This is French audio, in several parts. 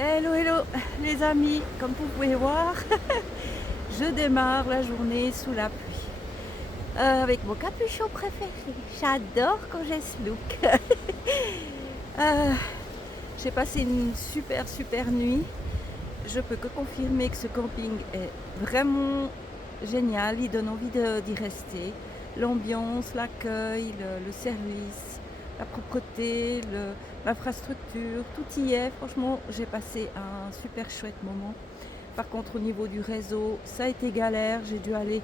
Hello, hello les amis, comme vous pouvez voir, je démarre la journée sous la pluie. Avec mon capuchon préféré. J'adore quand j'ai ce look. Euh, j'ai passé une super nuit. Je peux que confirmer que ce camping est vraiment génial. Il donne envie d'y rester. L'ambiance, l'accueil, le service, la propreté, l'infrastructure, tout y est. Franchement, j'ai passé un super chouette moment. Par contre, au niveau du réseau, ça a été galère. J'ai dû aller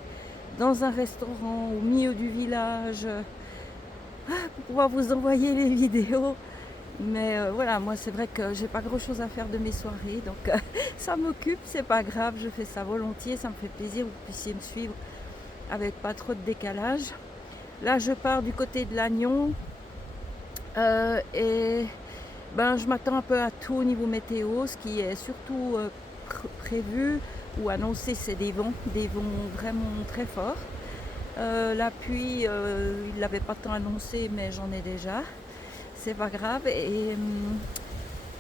dans un restaurant au milieu du village pour pouvoir vous envoyer les vidéos. Mais voilà, moi c'est vrai que j'ai pas grand chose à faire de mes soirées, donc ça m'occupe, c'est pas grave, je fais ça volontiers, ça me fait plaisir que vous puissiez me suivre avec pas trop de décalage. Là je pars du côté de Lannion et ben, je m'attends un peu à tout au niveau météo. Ce qui est surtout prévu ou annoncé, c'est des vents vraiment très forts. La pluie, il ne l'avait pas tant annoncé, mais j'en ai déjà. C'est pas grave. Et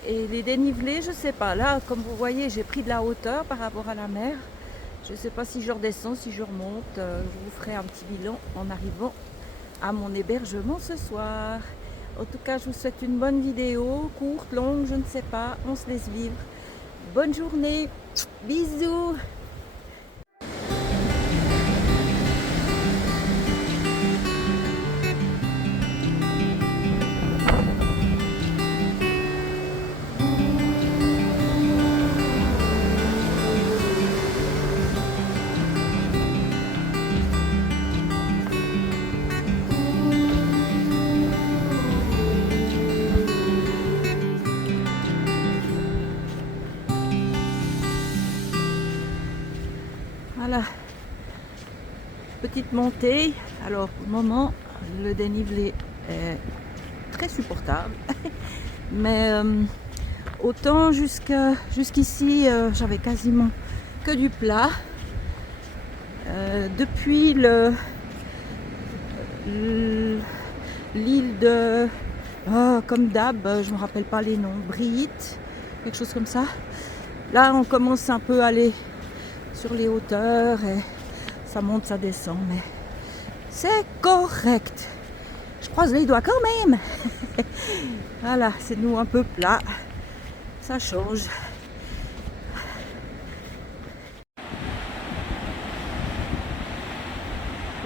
les dénivelés, je sais pas. Là, comme vous voyez, j'ai pris de la hauteur par rapport à la mer. Je sais pas si je redescends, si je remonte. Je vous ferai un petit bilan en arrivant à mon hébergement ce soir. En tout cas, je vous souhaite une bonne vidéo, courte, longue, je ne sais pas. On se laisse vivre. Bonne journée. Bisous. Voilà, petite montée. Alors pour le moment, le dénivelé est très supportable. Mais autant jusqu'ici, j'avais quasiment que du plat. Depuis l'île de, comme d'hab, je ne me rappelle pas les noms, Brigitte, quelque chose comme ça. Là, on commence un peu à aller sur les hauteurs et ça monte, ça descend, mais c'est correct. Je croise les doigts quand même. Voilà, c'est nous un peu plat. Ça change.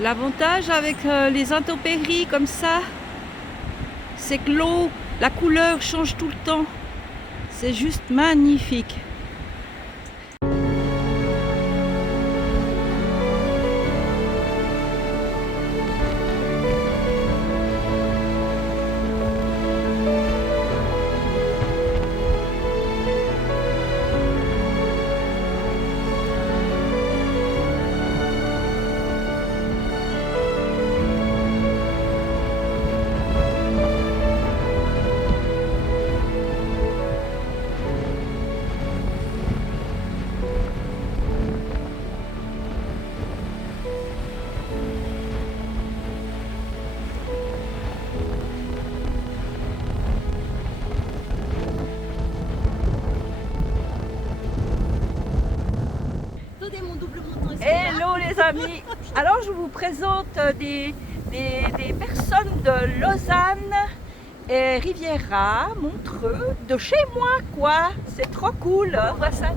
L'avantage avec les intempéries comme ça, c'est que l'eau, la couleur change tout le temps. C'est juste magnifique. Hello les amis. Alors je vous présente des personnes de Lausanne et Riviera, Montreux, de chez moi quoi. C'est trop cool. On voit ça.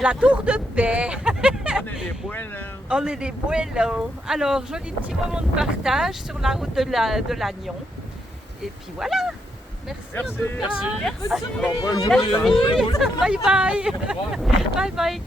La tour de paix. On est des poêles. On est des boileaux. Alors joli petit moment de partage sur la route de Lannion. Et puis voilà. Merci. Merci. En tout cas. Merci. Bonne Bonne journée. journée. Bye bye. Bye bye.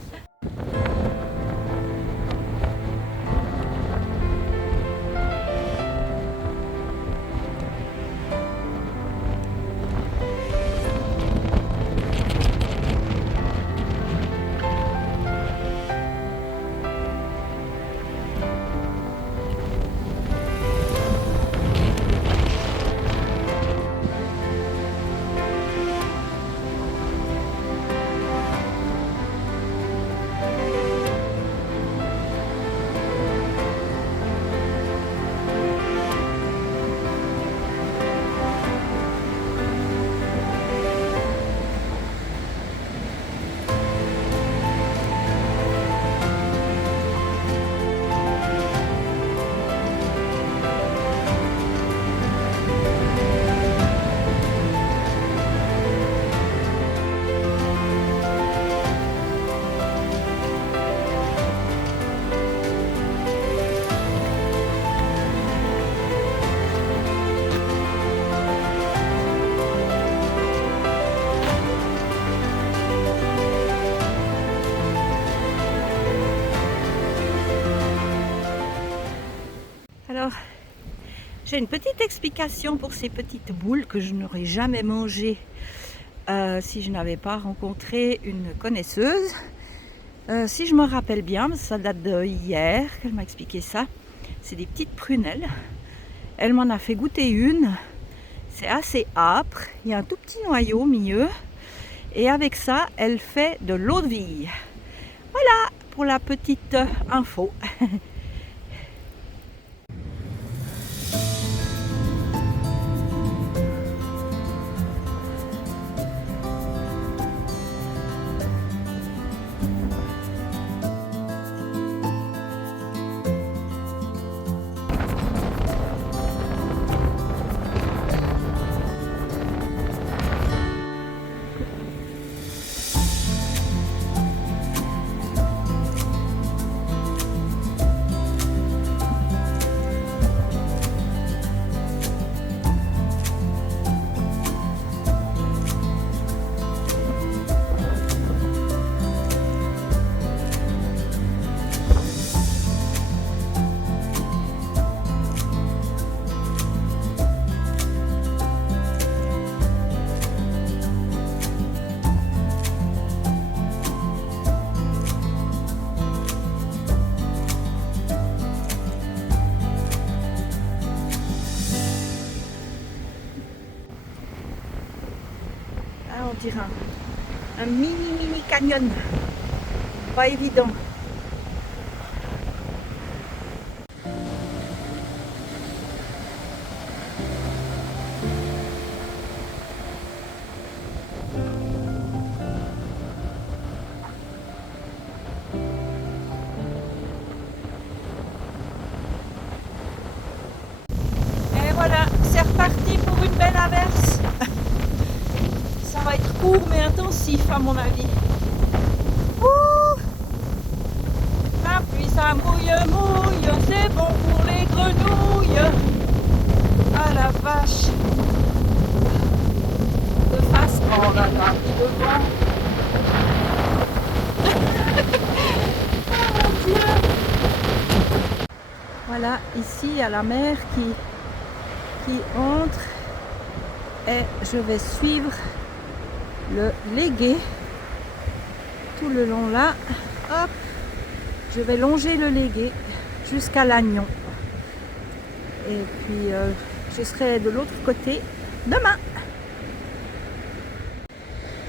J'ai une petite explication pour ces petites boules que je n'aurais jamais mangées si je n'avais pas rencontré une connaisseuse. Si je me rappelle bien, ça date de hier qu'elle m'a expliqué ça. C'est des petites prunelles. Elle m'en a fait goûter une. C'est assez âpre. Il y a un tout petit noyau au milieu. Et avec ça, elle fait de l'eau de vie. Voilà pour la petite info. On dirait un mini canyon, pas évident. Et voilà, c'est reparti pour une belle averse. Ça va être court mais intensif à mon avis. Ouh, la pluie ça mouille, mouille, c'est bon pour les grenouilles. Ah la vache. De face, oh là là, devant. Oh mon Dieu. Voilà, ici il y a la mer qui entre et je vais suivre le Légué tout le long là. Hop, je vais longer le Légué jusqu'à Lannion et puis je serai de l'autre côté demain.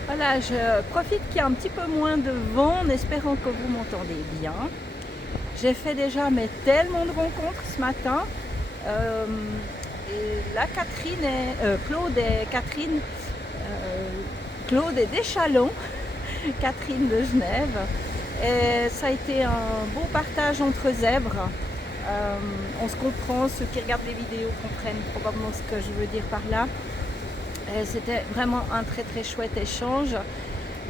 Voilà, je profite qu'il y a un petit peu moins de vent en espérant que vous m'entendez bien. J'ai fait déjà tellement de rencontres ce matin. Et là, Claude et Catherine, Claude est d'Échalon, Catherine de Genève. Et ça a été un beau partage entre zèbres. On se comprend, ceux qui regardent les vidéos comprennent probablement ce que je veux dire par là. C'était vraiment un très très chouette échange.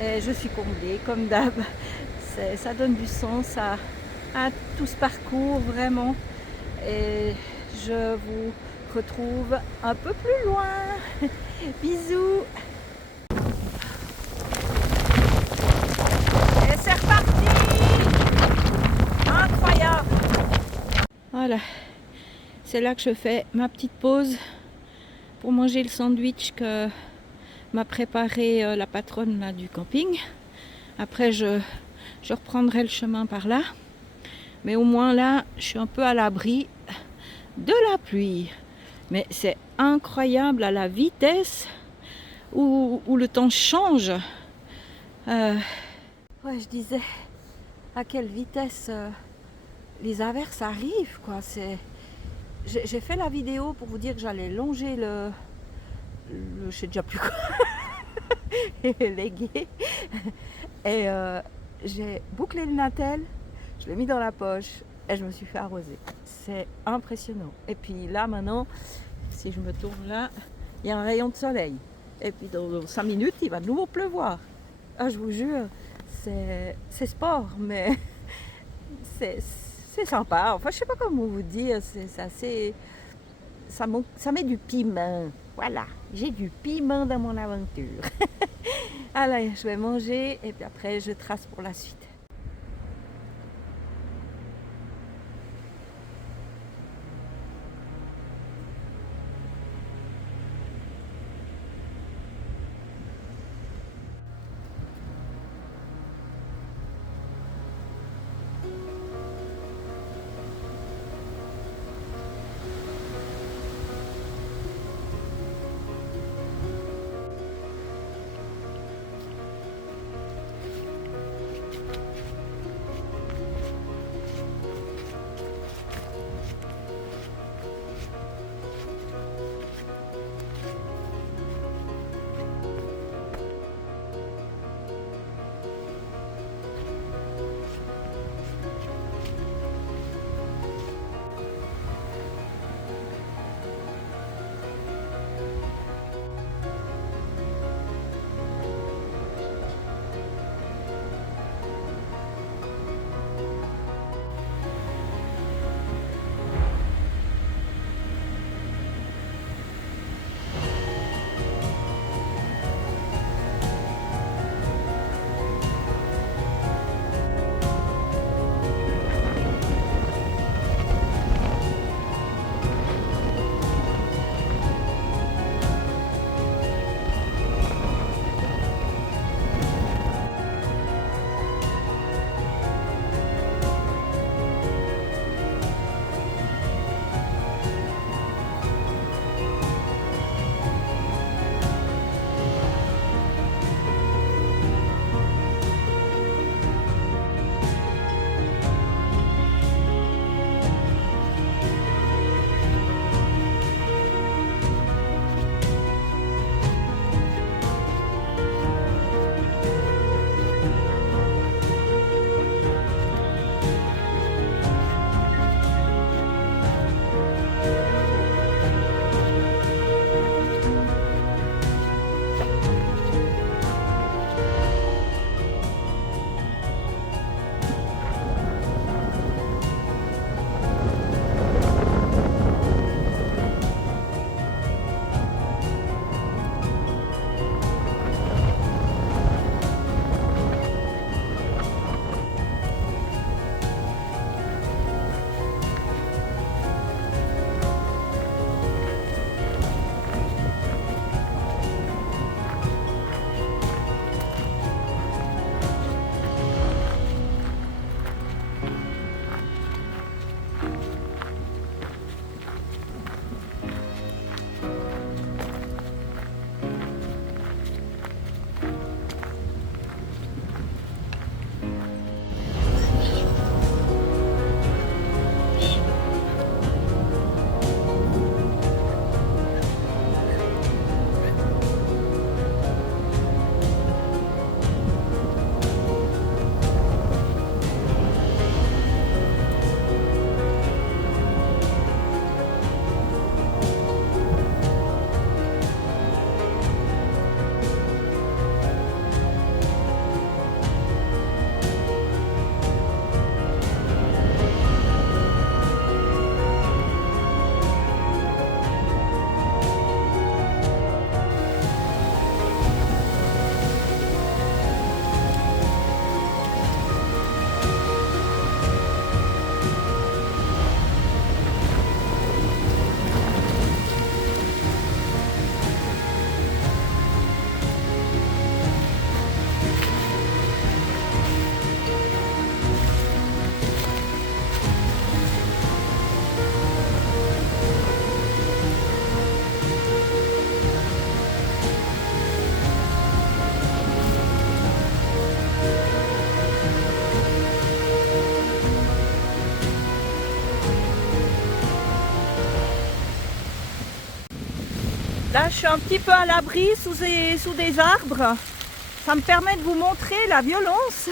Et je suis comblée comme d'hab. Ça donne du sens à tout ce parcours vraiment. Et je vous retrouve un peu plus loin. Bisous. Et c'est reparti. Incroyable. Voilà. C'est là que je fais ma petite pause pour manger le sandwich que m'a préparé la patronne là, du camping. Après je reprendrai le chemin par là. Mais au moins là, je suis un peu à l'abri de la pluie. Mais c'est incroyable à la vitesse où le temps change. Ouais, je disais à quelle vitesse les averses arrivent, quoi. J'ai fait la vidéo pour vous dire que j'allais longer je sais déjà plus quoi, Légué. Et j'ai bouclé le natel, je l'ai mis dans la poche et je me suis fait arroser. C'est impressionnant. Et puis là maintenant, si je me tourne là, il y a un rayon de soleil. Et puis dans 5 minutes, il va de nouveau pleuvoir. Ah, je vous jure, c'est sport, mais c'est sympa. Enfin, je sais pas comment vous dire, c'est assez... Ça met du piment. Voilà, j'ai du piment dans mon aventure. Allez, je vais manger et puis après je trace pour la suite. Là, je suis un petit peu à l'abri sous des arbres. Ça me permet de vous montrer la violence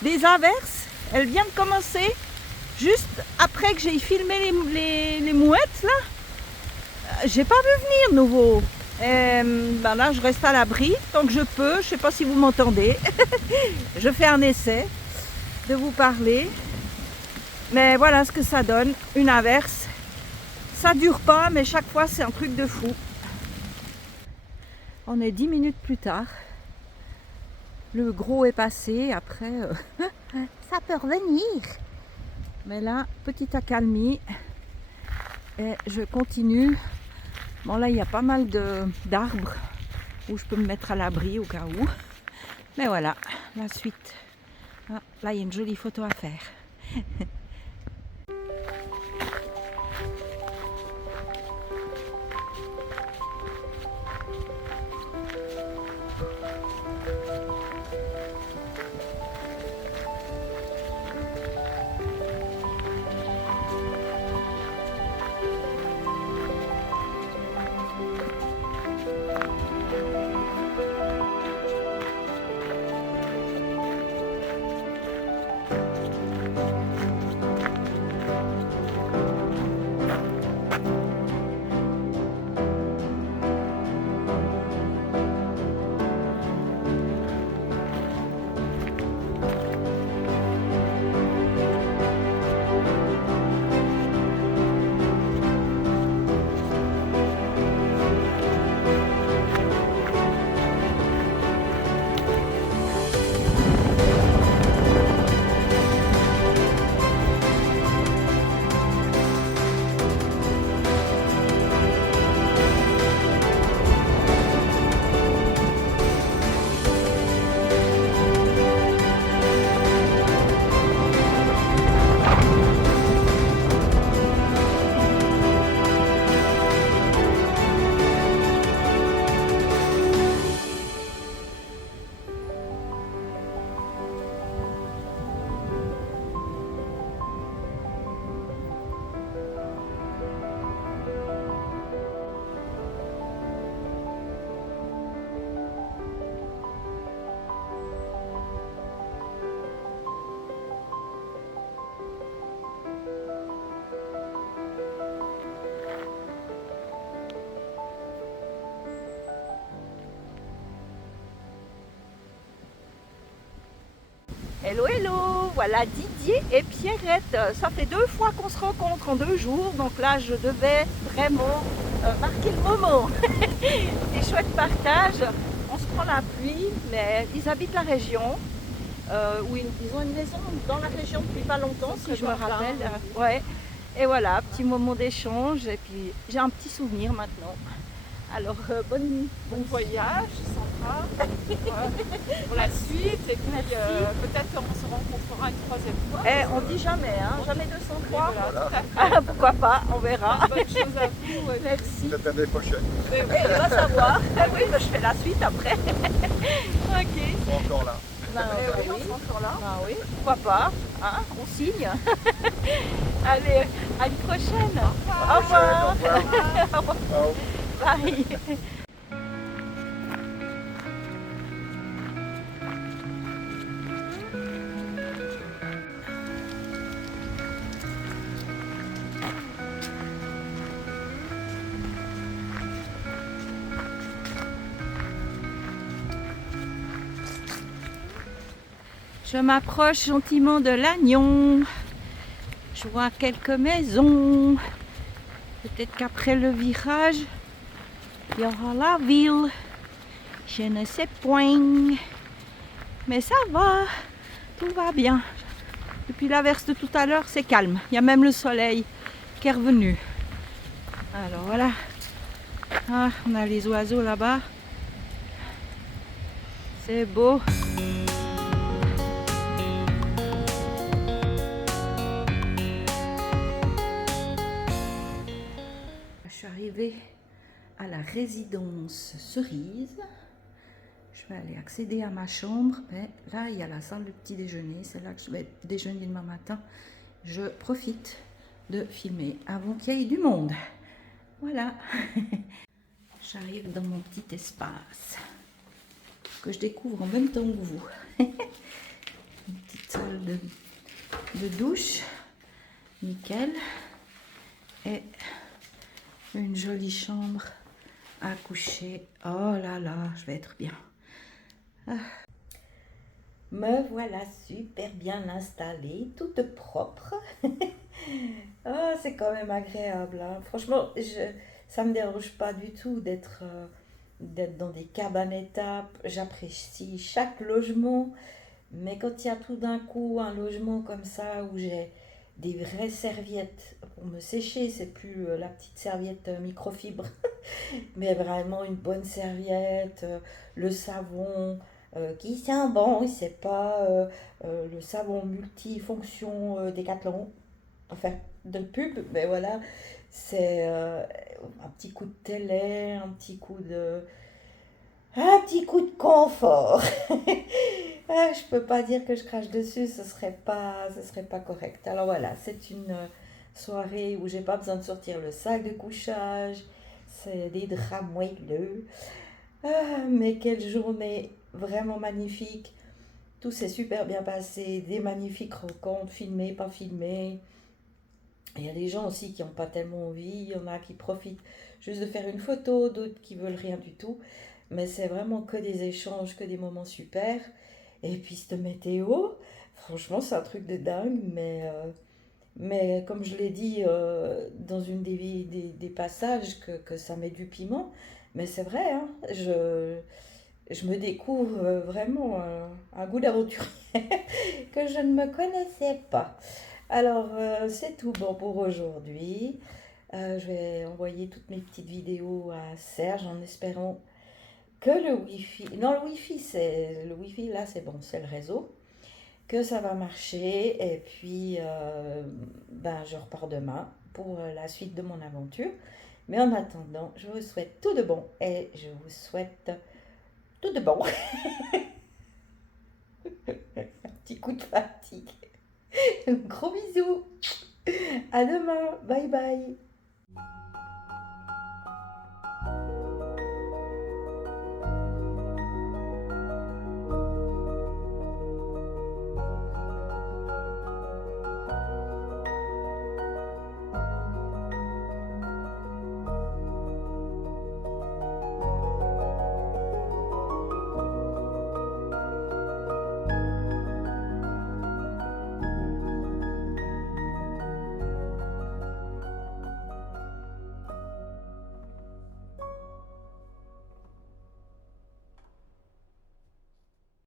des averses. Elle vient de commencer juste après que j'ai filmé les mouettes là. J'ai pas vu venir nouveau. Ben là, je reste à l'abri tant que je peux. Je sais pas si vous m'entendez. Je fais un essai de vous parler. Mais voilà ce que ça donne, une averse. Ça dure pas, mais chaque fois c'est un truc de fou. On est 10 minutes plus tard. Le gros est passé, après ça peut revenir. Mais là, petite accalmie. Et je continue. Bon là, il y a pas mal d'arbres où je peux me mettre à l'abri au cas où. Mais voilà, la suite. Ah, là, il y a une jolie photo à faire. Hello, hello, voilà Didier et Pierrette. Ça fait 2 fois qu'on se rencontre en 2 jours, donc là je devais vraiment marquer le moment. Des chouettes partages, on se prend la pluie, mais ils habitent la région, où ils ont une maison dans la région depuis pas longtemps, si je me rappelle. Ouais. Et voilà, petit moment d'échange, et puis j'ai un petit souvenir maintenant. Alors, bon voyage, Sandra, pour la suite, et puis peut-être on se rencontrera une 3e fois. On dit jamais, hein, jamais 203. Voilà. Ah, pourquoi pas, on verra. Bonne chose à vous. Merci. Peut-être l'année prochaine. Oui, on va savoir. Oui, je fais la suite après. Ok. Ils sont encore là. Oui, on sera encore là. Oui, pourquoi pas, hein, on signe. Allez, à une prochaine. Au revoir. Au revoir. Bye. Je m'approche gentiment de Lannion. Je vois quelques maisons. Peut-être qu'après le virage, il y aura la ville. Je ne sais point. Mais ça va. Tout va bien. Depuis l'averse de tout à l'heure, c'est calme. Il y a même le soleil qui est revenu. Alors voilà. Ah, on a les oiseaux là-bas. C'est beau. Je suis arrivée à la résidence Cerise. Je vais aller accéder à ma chambre. Mais là, il y a la salle de petit déjeuner. C'est là que je vais déjeuner demain matin. Je profite de filmer avant qu'il y ait du monde. Voilà. J'arrive dans mon petit espace que je découvre en même temps que vous. Une petite salle de douche, nickel, et une jolie chambre à coucher. Oh là là, je vais être bien. Me voilà super bien installée, toute propre. Ah, c'est quand même agréable, hein. Franchement, ça me dérange pas du tout d'être dans des cabanettes. J'apprécie chaque logement, mais quand il y a tout d'un coup un logement comme ça où j'ai des vraies serviettes pour me sécher, c'est plus la petite serviette microfibre, mais vraiment une bonne serviette, le savon qui sent bon, c'est pas le savon multifonction Décathlon, enfin de pub, mais voilà, c'est un petit coup de télé, un petit coup de confort. Ah, je peux pas dire que je crache dessus, ce serait pas correct. Alors voilà, c'est une soirée où j'ai pas besoin de sortir le sac de couchage, c'est des draps moelleux. Ah, mais quelle journée vraiment magnifique. Tout s'est super bien passé, des magnifiques rencontres, filmées, pas filmées. Il y a des gens aussi qui n'ont pas tellement envie, il y en a qui profitent juste de faire une photo, d'autres qui veulent rien du tout. Mais c'est vraiment que des échanges, que des moments super. Et puis cette météo, franchement c'est un truc de dingue, mais comme je l'ai dit dans une des passages, que ça met du piment. Mais c'est vrai, hein, je me découvre vraiment un goût d'aventurier que je ne me connaissais pas. Alors, c'est tout bon pour aujourd'hui. Je vais envoyer toutes mes petites vidéos à Serge en espérant que le Wi-Fi... Non, le Wi-Fi là, c'est bon, c'est le réseau. Que ça va marcher. Et puis, ben, je repars demain pour la suite de mon aventure. Mais en attendant, je vous souhaite tout de bon et je vous souhaite tout de bon. Un petit coup de fatigue. Gros bisous. À demain. Bye bye.